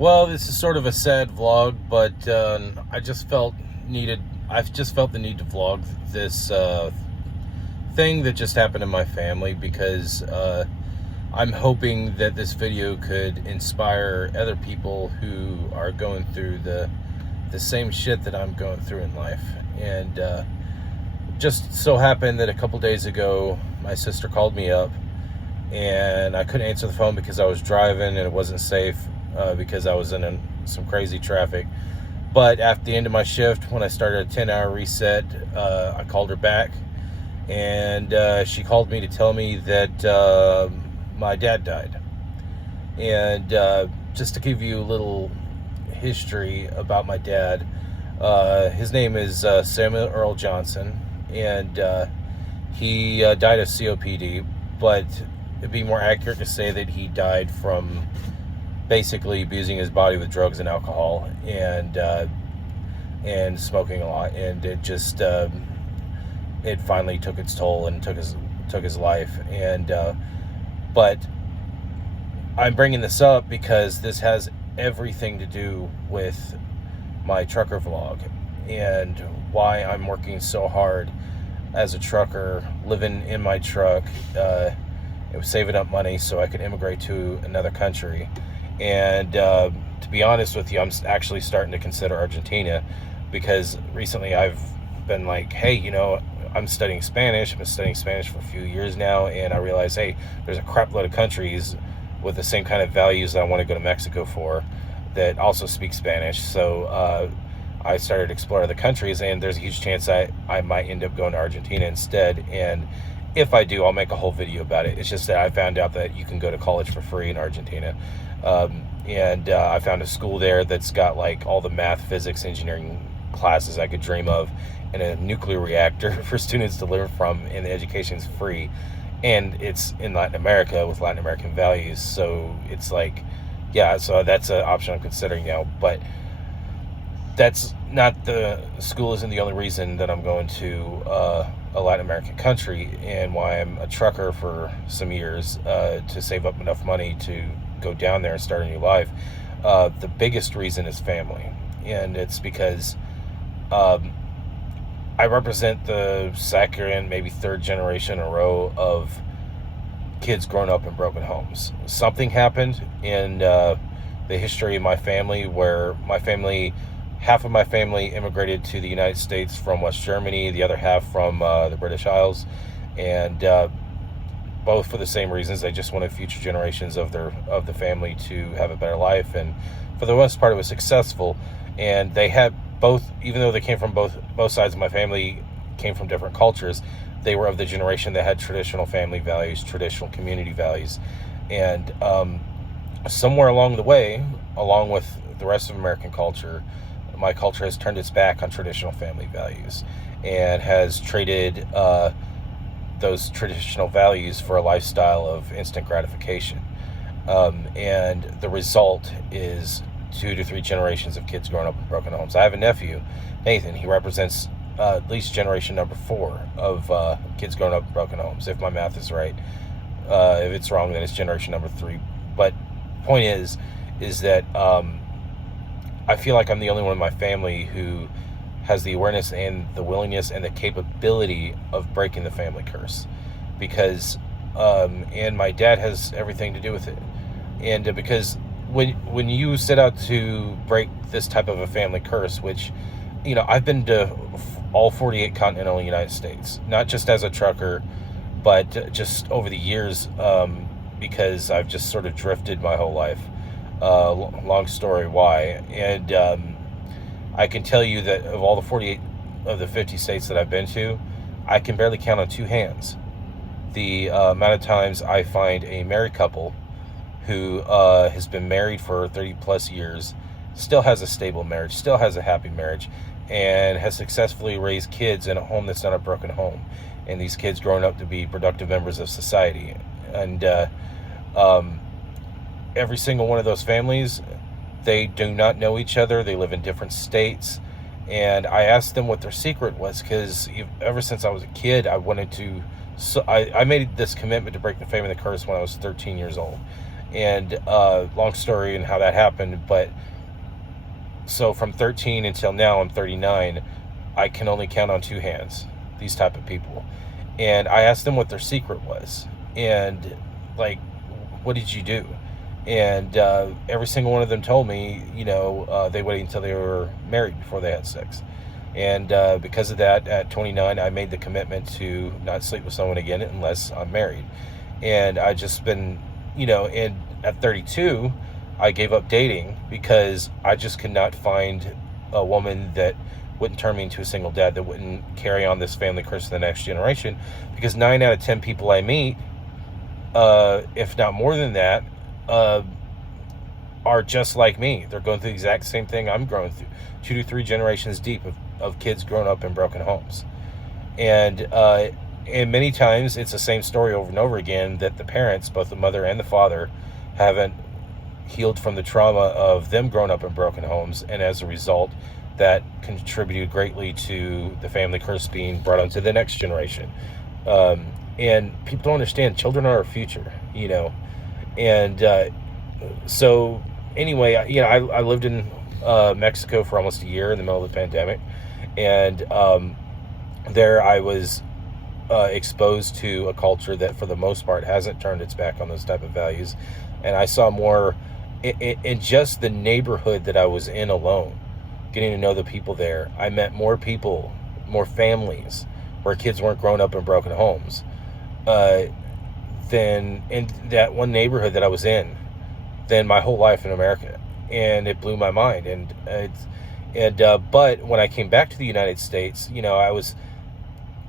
Well, this is sort of a sad vlog, but I just felt needed. I've just felt the need to vlog this thing that just happened in my family because I'm hoping that this video could inspire other people who are going through the same shit that I'm going through in life. And just so happened that a couple days ago, my sister called me up, and I couldn't answer the phone because I was driving and it wasn't safe. Because I was in some crazy traffic. But at the end of my shift, when I started a 10-hour reset, I called her back, and she called me to tell me that my dad died. And just to give you a little history about my dad, his name is Samuel Earl Johnson, and he died of COPD, but it'd be more accurate to say that he died from basically abusing his body with drugs and alcohol, and smoking a lot, and it just it finally took its toll and took his life. And but I'm bringing this up because this has everything to do with my trucker vlog and why I'm working so hard as a trucker, living in my truck, saving up money so I could immigrate to another country. And to be honest with you, I'm actually starting to consider Argentina, because recently I've been like, hey, I'm studying Spanish. I've been studying Spanish for a few years now, and I realized, hey, there's a crap load of countries with the same kind of values that I want to go to Mexico for that also speak Spanish. So I started exploring the countries, and there's a huge chance I might end up going to Argentina instead. And if I do, I'll make a whole video about it. It's just that I found out that you can go to college for free in Argentina. And I found a school there that's got like all the math, physics, engineering classes I could dream of, and a nuclear reactor for students to learn from, and the education's free. And it's in Latin America with Latin American values. So it's like, yeah, so that's an option I'm considering now. But that's not the school isn't the only reason that I'm going to a Latin American country, and why I'm a trucker for some years to save up enough money to go down there and start a new life. The biggest reason is family, and it's because I represent the second, maybe third generation in a row of kids growing up in broken homes. Something happened in the history of my family where half of my family immigrated to the United States from West Germany, the other half from the British Isles, and both for the same reasons. They just wanted future generations of the family to have a better life, and for the most part it was successful. And they had both, even though they came from both sides of my family came from different cultures, they were of the generation that had traditional family values, traditional community values. And somewhere along the way, along with the rest of American culture, my culture has turned its back on traditional family values and has traded those traditional values for a lifestyle of instant gratification. And the result is 2 to 3 generations of kids growing up in broken homes. I have a nephew, Nathan. He represents at least generation number 4 of kids growing up in broken homes, if my math is right. If it's wrong, then it's generation number 3. But point is that I feel like I'm the only one in my family who has the awareness and the willingness and the capability of breaking the family curse, because and my dad has everything to do with it. And because when you set out to break this type of a family curse, which I've been to all 48 continental United States, not just as a trucker, but just over the years, because I've just sort of drifted my whole life. Long story why. And I can tell you that of all the 48 of the 50 states that I've been to, I can barely count on 2 hands the amount of times I find a married couple who has been married for 30 plus years, still has a stable marriage, still has a happy marriage, and has successfully raised kids in a home that's not a broken home, and these kids growing up to be productive members of society. And every single one of those families, they do not know each other. They live in different states. And I asked them what their secret was, because ever since I was a kid, I wanted to. So I made this commitment to break the family curse when I was 13 years old. And long story and how that happened. But so from 13 until now, I'm 39, I can only count on two hands these type of people. And I asked them what their secret was. And like, what did you do? And every single one of them told me, they waited until they were married before they had sex. And because of that, at 29, I made the commitment to not sleep with someone again unless I'm married. And I just been, and at 32, I gave up dating because I just could not find a woman that wouldn't turn me into a single dad, that wouldn't carry on this family curse to the next generation. Because 9 out of 10 people I meet, if not more than that, are just like me. They're going through the exact same thing I'm going through. 2 to 3 generations deep of kids growing up in broken homes. And many times it's the same story over and over again, that the parents, both the mother and the father, haven't healed from the trauma of them growing up in broken homes. And as a result, that contributed greatly to the family curse being brought onto the next generation. And people don't understand, children are our future, And so anyway, I lived in Mexico for almost a year in the middle of the pandemic. And there I was exposed to a culture that for the most part hasn't turned its back on those type of values. And I saw more in just the neighborhood that I was in alone, getting to know the people there. I met more people, more families where kids weren't growing up in broken homes than in that one neighborhood that I was in, than my whole life in America. And it blew my mind. But when I came back to the United States, I was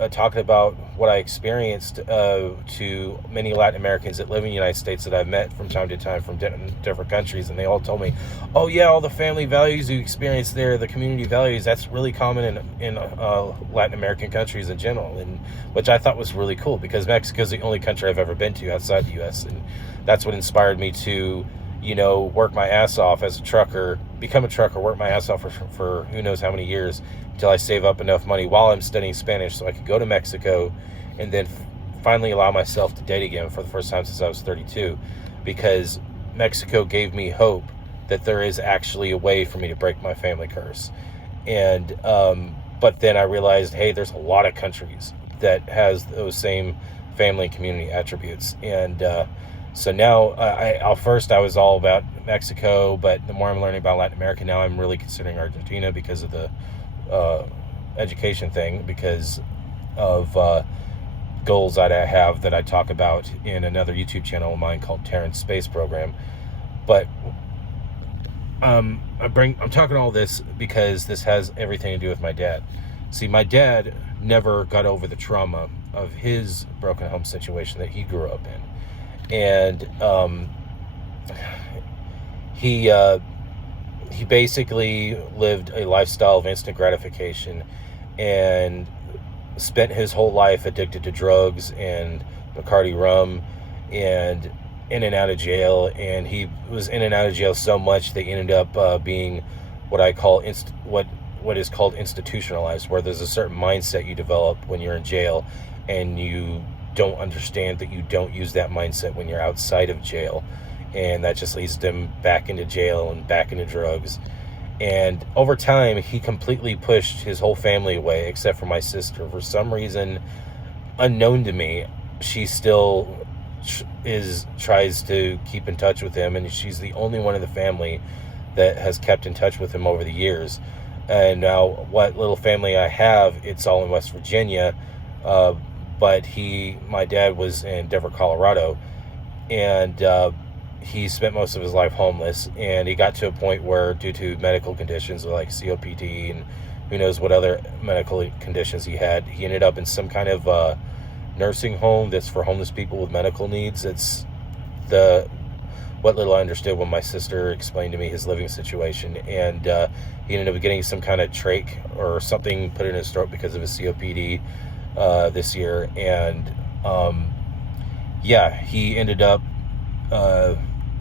talking about what I experienced to many Latin Americans that live in the United States that I've met from time to time from different countries, and they all told me, oh yeah, all the family values you experience there, the community values, that's really common in Latin American countries in general, and which I thought was really cool, because Mexico is the only country I've ever been to outside the U.S., and that's what inspired me to work my ass off as a trucker, become a trucker, work my ass off for who knows how many years, until I save up enough money while I'm studying Spanish so I could go to Mexico, and then finally allow myself to date again for the first time since I was 32, because Mexico gave me hope that there is actually a way for me to break my family curse. And but then I realized, hey, there's a lot of countries that has those same family and community attributes. And so now, first I was all about Mexico, but the more I'm learning about Latin America now, I'm really considering Argentina because of the education thing, because of goals that I have that I talk about in another YouTube channel of mine called Terran's Space Program. But I'm talking all this because this has everything to do with my dad. See, my dad never got over the trauma of his broken home situation that he grew up in. And he basically lived a lifestyle of instant gratification and spent his whole life addicted to drugs and Bacardi rum and in and out of jail. And he was in and out of jail so much they ended up being what I call what is called institutionalized, where there's a certain mindset you develop when you're in jail, and you don't understand that you don't use that mindset when you're outside of jail, and that just leads them back into jail and back into drugs. And over time, he completely pushed his whole family away, except for my sister. For some reason unknown to me, she still tries to keep in touch with him, and she's the only one in the family that has kept in touch with him over the years. And now what little family I have, it's all in West Virginia, but my dad was in Denver, Colorado, and he spent most of his life homeless, and he got to a point where, due to medical conditions like COPD and who knows what other medical conditions he had, he ended up in some kind of nursing home that's for homeless people with medical needs. It's what little I understood when my sister explained to me his living situation, and he ended up getting some kind of trach or something put in his throat because of his COPD this year. And he ended up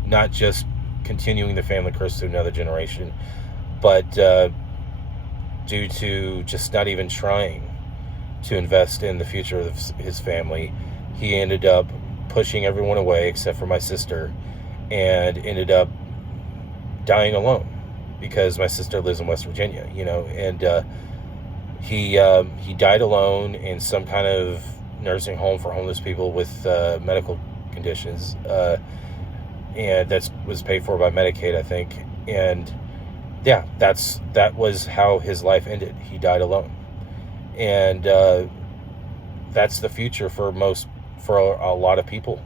not just continuing the family curse to another generation, but due to just not even trying to invest in the future of his family, he ended up pushing everyone away except for my sister. and ended up dying alone because my sister lives in West Virginia, and he died alone in some kind of nursing home for homeless people with medical conditions, and that was paid for by Medicaid, I think. And yeah, that was how his life ended. He died alone, and that's the future for a lot of people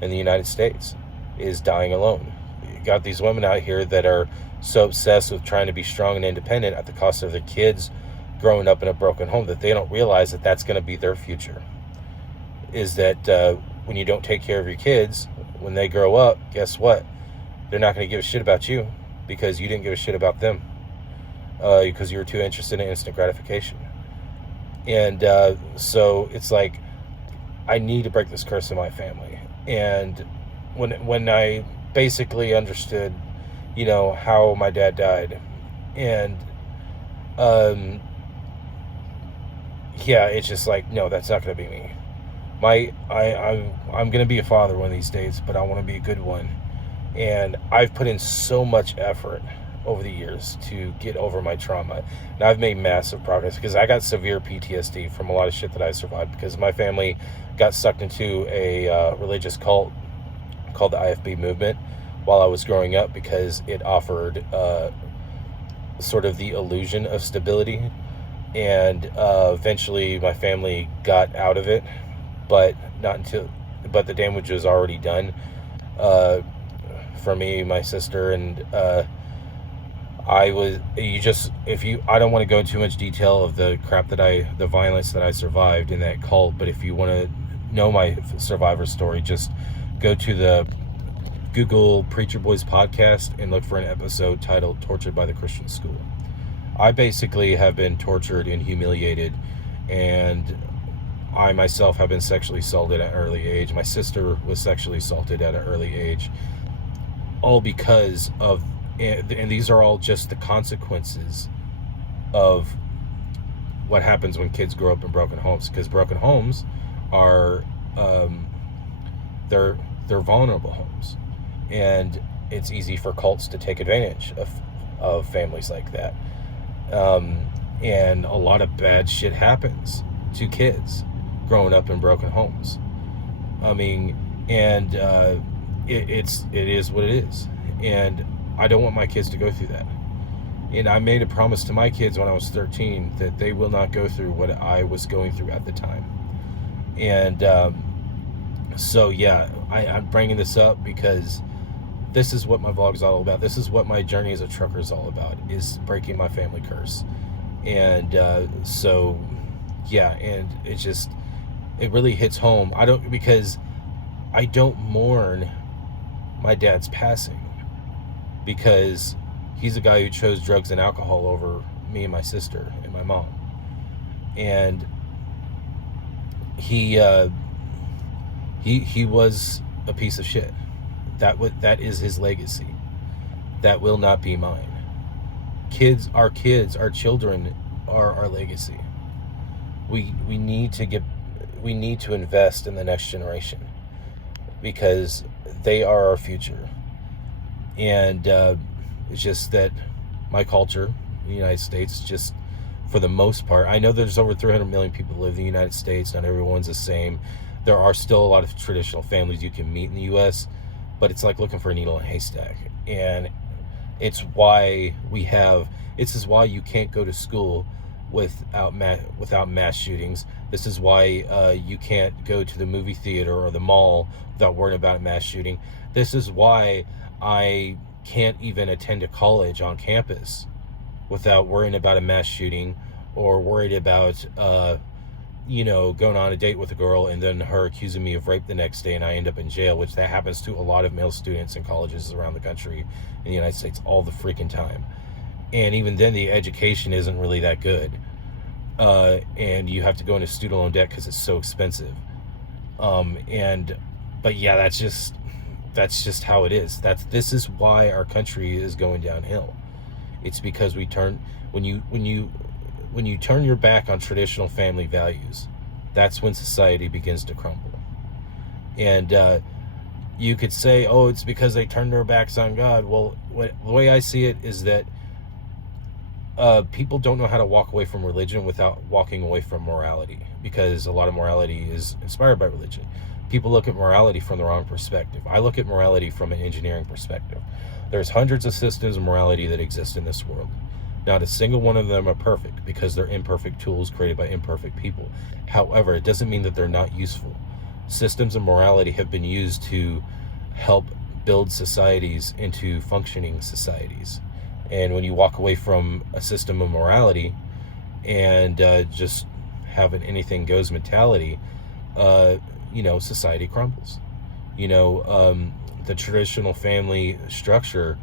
in the United States, is dying alone. You got these women out here that are so obsessed with trying to be strong and independent at the cost of their kids growing up in a broken home that they don't realize that that's going to be their future. Is that when you don't take care of your kids, when they grow up, guess what? They're not going to give a shit about you because you didn't give a shit about them, because you were too interested in instant gratification. And so it's like, I need to break this curse in my family. And when I basically understood, how my dad died, and yeah, it's just like, no, that's not going to be me. I'm going to be a father one of these days, but I want to be a good one. And I've put in so much effort over the years to get over my trauma. And I've made massive progress because I got severe PTSD from a lot of shit that I survived, because my family got sucked into a religious cult called the IFB movement while I was growing up, because it offered sort of the illusion of stability. And eventually my family got out of it, but the damage was already done for me, my sister, and I don't want to go into too much detail of the violence that I survived in that cult, but if you want to know my survivor story, just go to the Google Preacher Boys podcast and look for an episode titled Tortured by the Christian School. I basically have been tortured and humiliated, and I myself have been sexually assaulted at an early age. My sister was sexually assaulted at an early age, all because of, and these are all just the consequences of what happens when kids grow up in broken homes, because broken homes are they're vulnerable homes, and it's easy for cults to take advantage of families like that. And a lot of bad shit happens to kids growing up in broken homes. I mean, and it is what it is, and I don't want my kids to go through that. And I made a promise to my kids when I was 13 that they will not go through what I was going through at the time. And so yeah, I'm bringing this up because this is what my vlog is all about. This is what my journey as a trucker is all about, is breaking my family curse. And so yeah, and it really hits home. Because I don't mourn my dad's passing, because he's a guy who chose drugs and alcohol over me and my sister and my mom. And he was a piece of shit. That is his legacy. That will not be mine. Our children are our legacy. We need to invest in the next generation, because they are our future. And it's just that my culture, the United States, just for the most part, I know there's over 300 million people who live in the United States. Not everyone's the same. There are still a lot of traditional families you can meet in the U.S., but it's like looking for a needle in a haystack. And it's why this is why you can't go to school without mass shootings. This is why you can't go to the movie theater or the mall without worrying about a mass shooting. This is why I can't even attend a college on campus without worrying about a mass shooting, or worried about going on a date with a girl and then her accusing me of rape the next day and I end up in jail, which that happens to a lot of male students in colleges around the country in the United States all the freaking time. And even then, the education isn't really that good. And you have to go into student loan debt because it's so expensive. But yeah, that's just how it is. This is why our country is going downhill. It's because when you turn your back on traditional family values, that's when society begins to crumble. And You could say, oh, it's because they turned their backs on God. Well, the way I see it is that people don't know how to walk away from religion without walking away from morality, because a lot of morality is inspired by religion. People look at morality from the wrong perspective. I look at morality from an engineering perspective. There's hundreds of systems of morality that exist in this world. Not a single one of them are perfect, because they're imperfect tools created by imperfect people. However, it doesn't mean that they're not useful. Systems of morality have been used to help build societies into functioning societies. And when you walk away from a system of morality and just have an anything goes mentality, society crumbles. The traditional family structure,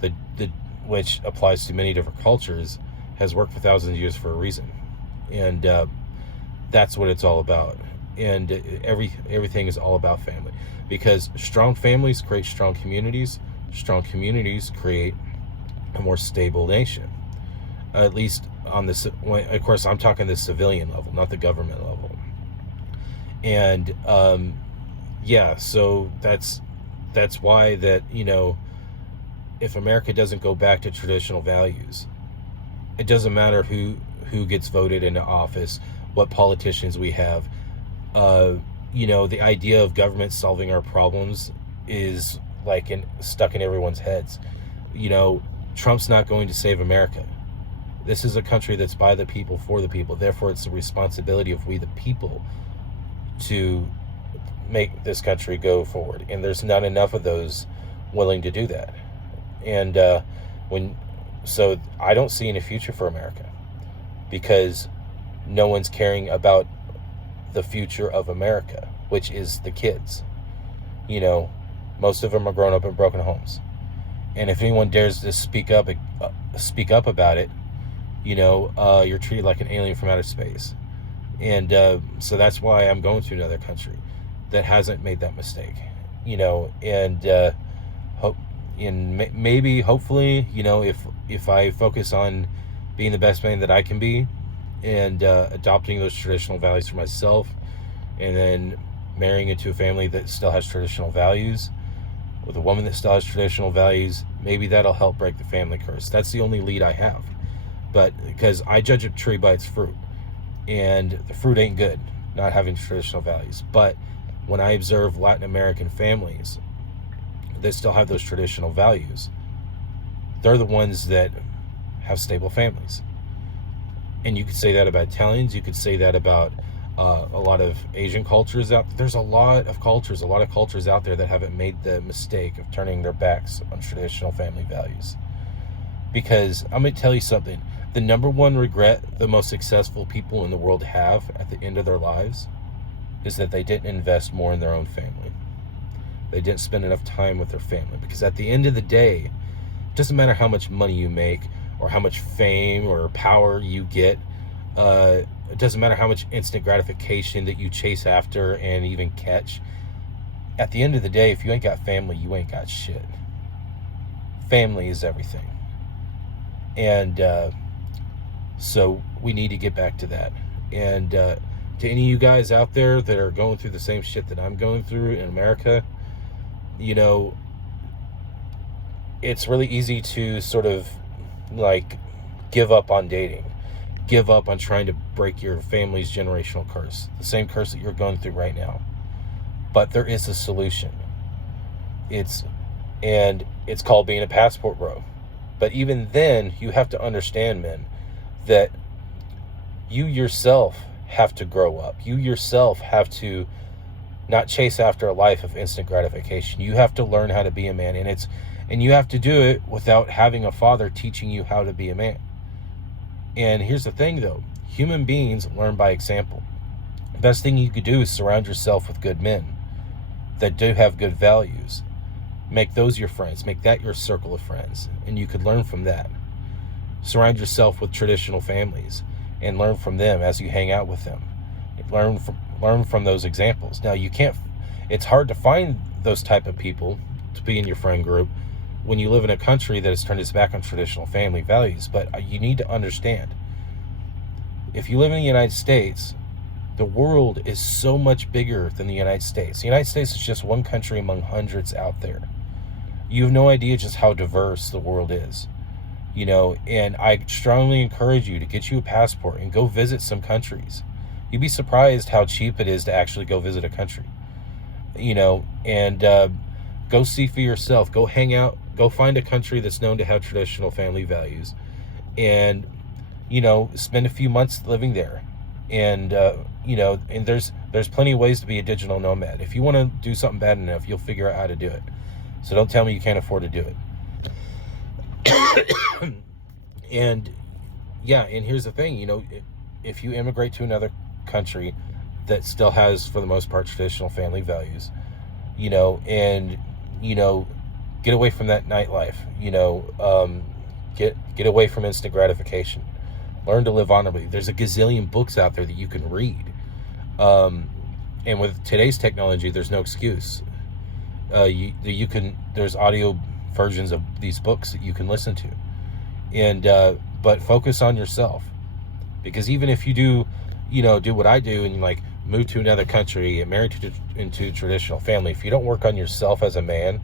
the which applies to many different cultures, has worked for thousands of years for a reason. And that's what it's all about. And everything is all about family, because strong families create strong communities. Strong communities create a more stable nation, at least on this. Of course, I'm talking the civilian level, not the government level. And so that's why that, if America doesn't go back to traditional values, it doesn't matter who gets voted into office, what politicians we have. The idea of government solving our problems is stuck in everyone's heads. Trump's not going to save America. This is a country that's by the people, for the people. Therefore, it's the responsibility of we the people to make this country go forward. And there's not enough of those willing to do that. And so I don't see any future for America, because no one's caring about the future of America, which is the kids. Most of them are grown up in broken homes. And if anyone dares to speak up about it, you're treated like an alien from outer space. And so that's why I'm going to another country that hasn't made that mistake. Hopefully, if I focus on being the best man that I can be, and adopting those traditional values for myself, and then marrying into a family that still has traditional values, with a woman that still has traditional values, maybe that'll help break the family curse. That's the only lead I have. But because I judge a tree by its fruit, and the fruit ain't good, not having traditional values. But when I observe Latin American families that still have those traditional values, they're the ones that have stable families. And you could say that about Italians. You could say that about a lot of Asian cultures out there. There's a lot of cultures out there that haven't made the mistake of turning their backs on traditional family values. Because I'm going to tell you something. The number one regret the most successful people in the world have at the end of their lives is that they didn't invest more in their own family. They didn't spend enough time with their family. Because at the end of the day, it doesn't matter how much money you make, or how much fame or power you get. It doesn't matter how much instant gratification that you chase after and even catch. At the end of the day, if you ain't got family, you ain't got shit. Family is everything. And so we need to get back to that. And to any of you guys out there that are going through the same shit that I'm going through in America, it's really easy to sort of give up on dating, give up on trying to break your family's generational curse, the same curse that you're going through right now. But there is a solution. It's called being a passport bro. But even then, you have to understand, men, that you yourself have to grow up. You yourself have to not chase after a life of instant gratification. You have to learn how to be a man, and you have to do it without having a father teaching you how to be a man. And here's the thing, though. Human beings learn by example. The best thing you could do is surround yourself with good men that do have good values. Make those your friends. Make that your circle of friends. And you could learn from that. Surround yourself with traditional families and learn from them as you hang out with them. Learn from those examples. Now, it's hard to find those type of people to be in your friend group when you live in a country that has turned its back on traditional family values. But you need to understand, if you live in the United States, The world is so much bigger than the United States. The United States is just one country among hundreds out there. You have no idea just how diverse the world is. And I strongly encourage you to get you a passport and go visit some countries. You'd be surprised how cheap it is to actually go visit a country. And go see for yourself. Go hang out. Go find a country that's known to have traditional family values, and spend a few months living there. And and there's plenty of ways to be a digital nomad. If you want to do something bad enough, you'll figure out how to do it. So don't tell me you can't afford to do it. And here's the thing, if you immigrate to another country that still has, for the most part, traditional family values, and get away from that nightlife, get away from instant gratification, learn to live honorably. There's a gazillion books out there that you can read, and with today's technology, there's no excuse. There's audio versions of these books that you can listen to, and but focus on yourself, because even if you do what I do, and you move to another country and marry into a traditional family, if you don't work on yourself as a man,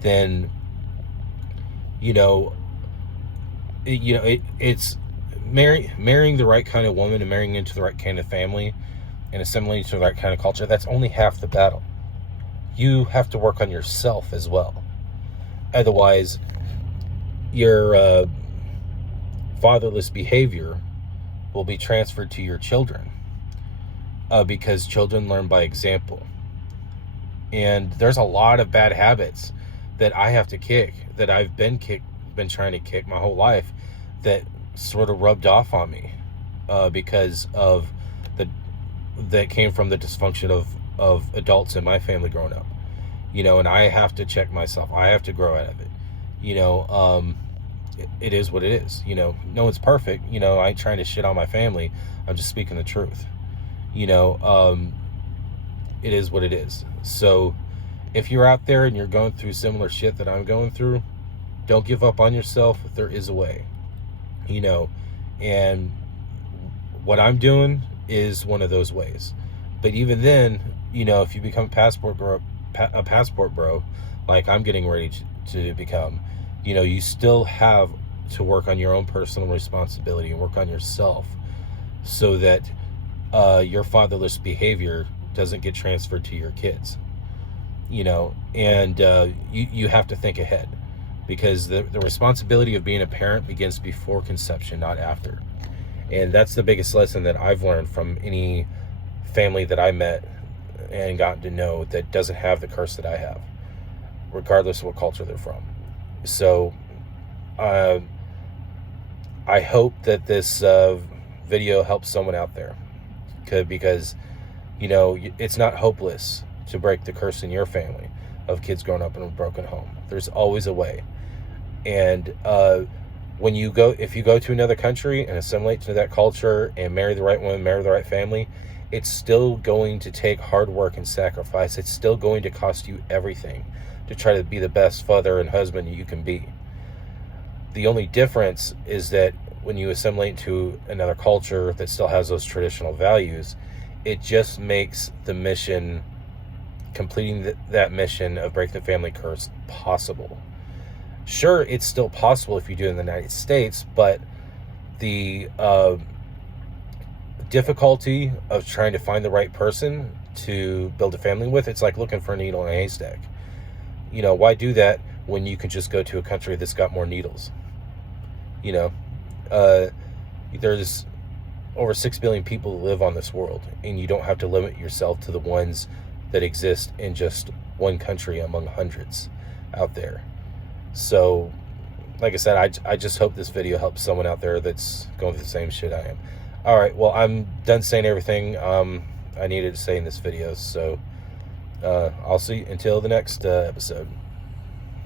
then it's marrying the right kind of woman and marrying into the right kind of family and assimilating to the right kind of culture. That's only half the battle. You have to work on yourself as well. Otherwise, your fatherless behavior will be transferred to your children, because children learn by example. And there's a lot of bad habits that I have to kick, that I've been trying to kick my whole life, that sort of rubbed off on me, because of that came from the dysfunction of adults in my family growing up. And I have to check myself. I have to grow out of it. It is what it is. No one's perfect. I ain't trying to shit on my family. I'm just speaking the truth. It is what it is. So if you're out there and you're going through similar shit that I'm going through, don't give up on yourself. There is a way. And what I'm doing is one of those ways. But even then, if you become a passport bro, like I'm getting ready to become, you still have to work on your own personal responsibility and work on yourself, so that your fatherless behavior doesn't get transferred to your kids. And you have to think ahead, because the responsibility of being a parent begins before conception, not after. And that's the biggest lesson that I've learned from any family that I met and gotten to know that doesn't have the curse that I have, regardless of what culture they're from. So I hope that this video helps someone out there, because it's not hopeless to break the curse in your family of kids growing up in a broken home. There's always a way. And if you go to another country and assimilate to that culture and marry the right woman, marry the right family, it's still going to take hard work and sacrifice. It's still going to cost you everything to try to be the best father and husband you can be. The only difference is that when you assimilate to another culture that still has those traditional values, it just makes the mission, completing that mission of breaking the family curse, possible. Sure, it's still possible if you do it in the United States, but the difficulty of trying to find the right person to build a family with, it's like looking for a needle in a haystack. Why do that when you can just go to a country that's got more needles? There's over 6 billion people who live on this world, and you don't have to limit yourself to the ones that exist in just one country among hundreds out there. So, like I said, I just hope this video helps someone out there that's going through the same shit I am. All right, well, I'm done saying everything I needed to say in this video. So, I'll see you until the next episode.